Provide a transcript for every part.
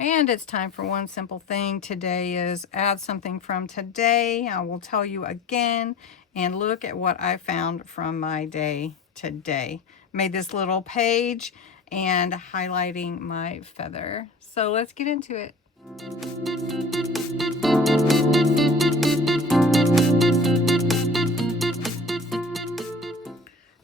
And it's time for one simple thing. Today is add something from today. I will tell you again, and look at what I found from my day today. Made this little page and highlighting my feather. So let's get into it.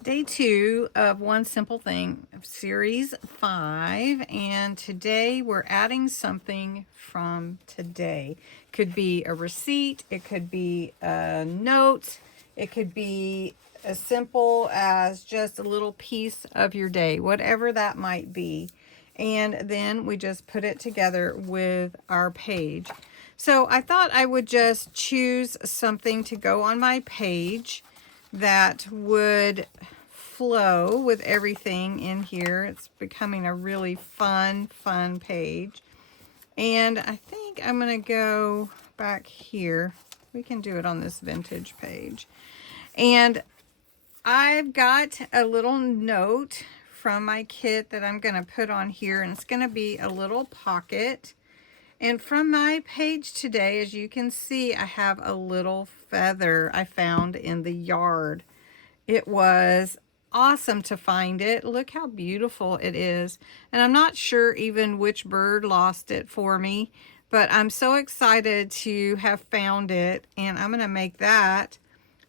Day 2 of One Simple Thing, Series 5, and today we're adding something from today. Could be a receipt, it could be a note, it could be as simple as just a little piece of your day, whatever that might be. And then we just put it together with our page. So I thought I would just choose something to go on my page that would flow with everything in here. It's becoming a really fun page. And I think I'm going to go back here. We can do it on this vintage page. And I've got a little note from my kit that I'm going to put on here, and it's going to be a little pocket. And from my page today, as you can see, I have a little feather I found in the yard. It was awesome to find it. Look how beautiful it is. And I'm not sure even which bird lost it for me, but I'm so excited to have found it, and I'm going to make that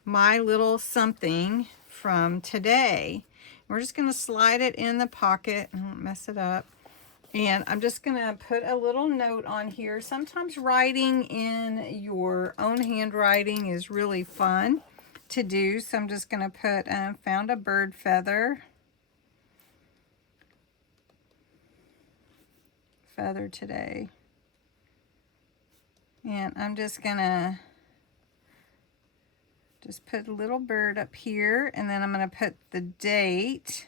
my little something from today. We're just going to slide it in the pocket and don't mess it up. And I'm just going to put a little note on here. Sometimes writing in your own handwriting is really fun to do. So I'm just going to put, found a bird feather. Feather today. And I'm just going to just put a little bird up here. And then I'm going to put the date,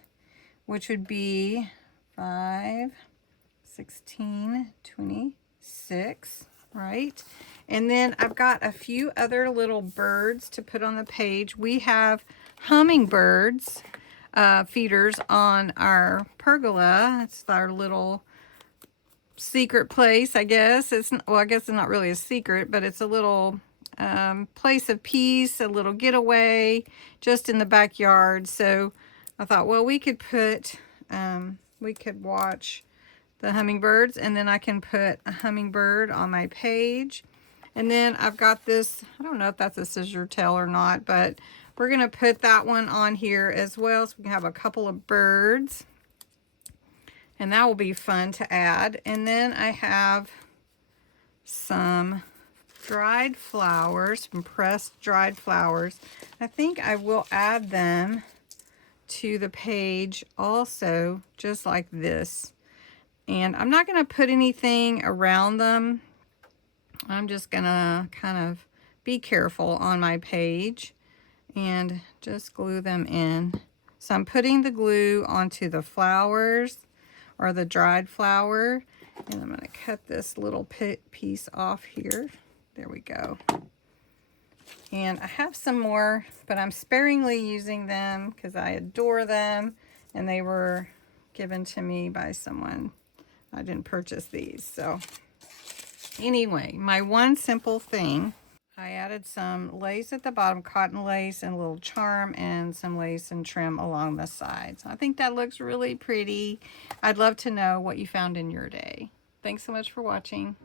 which would be 5/16/26, right? And then I've got a few other little birds to put on the page. We have hummingbirds feeders on our pergola. It's our little secret place, I guess. Well, I guess it's not really a secret, but it's a little place of peace, a little getaway just in the backyard. So I thought, well, we could watch the hummingbirds, and then I can put a hummingbird on my page. And then I've got this, I don't know if that's a scissor tail or not, but we're going to put that one on here as well, so we can have a couple of birds. And that will be fun to add. And then I have some dried flowers, some pressed dried flowers. I think I will add them to the page also, just like this. And I'm not going to put anything around them. I'm just going to kind of be careful on my page and just glue them in. So I'm putting the glue onto the flowers, or the dried flower, and I'm going to cut this little piece off here. There we go. And I have some more, but I'm sparingly using them because I adore them, and they were given to me by someone. I didn't purchase these. So anyway, my one simple thing, I added some lace at the bottom, cotton lace, and a little charm, and some lace and trim along the sides. I think that looks really pretty. I'd love to know what you found in your day. Thanks so much for watching.